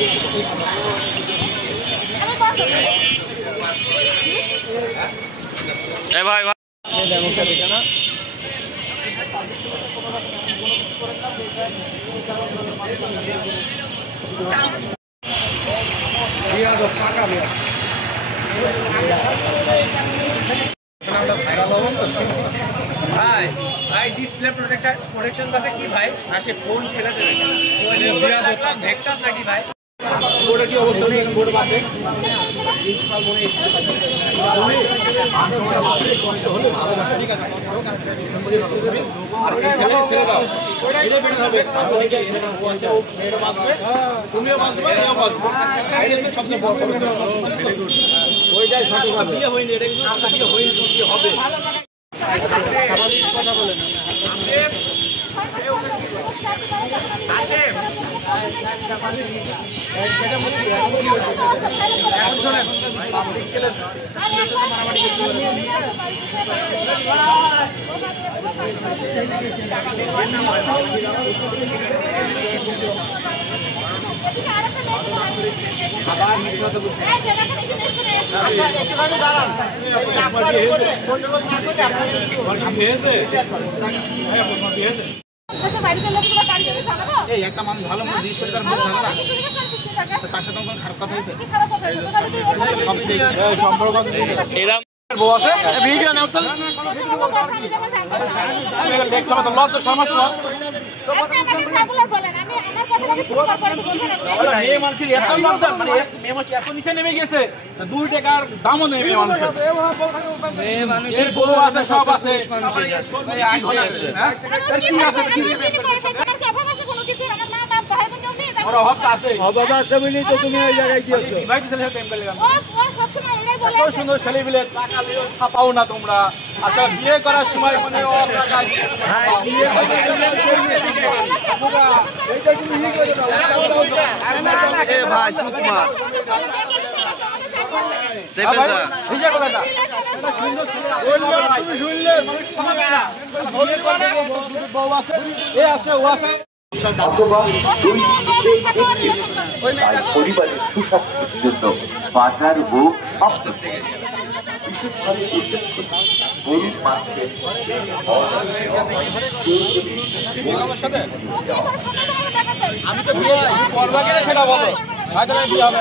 এ ভাই ভাই ডেমোটা দেখে না ভাই ভাই ডিসপ্লে প্রোটেকশন কাছে কি ভাই আসে ফোন ফেলে দেবে ভেক্টাস নাকি ভাই বোর্ডের কি অবস্থা নেই বোর্ড বাদে প্রিন্সিপাল মনে কষ্ট হলে ভালোবাসা ঠিক আছে আর ছেড়ে দাও এটা বের হবে তারপরে যে ও আছে ও মেয়ের মাঝে তুমিও মাঝবে এও মাঝবে আইডিয়া সবচেয়ে বড় ভেরি গুড ওইটাই সঠিক হবে বিয়ে হয়নি এটা কিন্তু আমরা বিয়ে হয়নি কি হবে স্বাভাবিক কথা বলেন একটা মানুষ ভালো মানুষ জিজ্ঞেস করে তার বলতে হবে না তার সাথে কোনো খারাপ কথা হয়েছে সম্পর্ক এরকম বউ আছে ভিডিও নাও তো লজ্জা সমস্যা মেয়ে মানুষের এত লজ্জা মানে মেয়ে মানুষ এত নিচে নেমে গেছে 2 টাকার দামও নেই মেয়ে মানুষের মেয়ে মানুষের বউ আছে সব আছে অভাব আছে বলেই তো তুমি ওই জায়গায় গিয়েছো এত সুন্দর ছেলে মিলে টাকা নিয়ে ছাপাও না তোমরা আচ্ছা বিয়ে করার সময় মানে ভাই চুপ মার তুমি শুনলে বউ আছে এ আছে ও আছে অথবা পরিবারের সুস্বাস্থ্যের জন্য বাজার ও বিশেষভাবে উল্লেখ করি গরুর মাংসের আমি তো করবা কিনা সেটা বলো বিয়ে হবে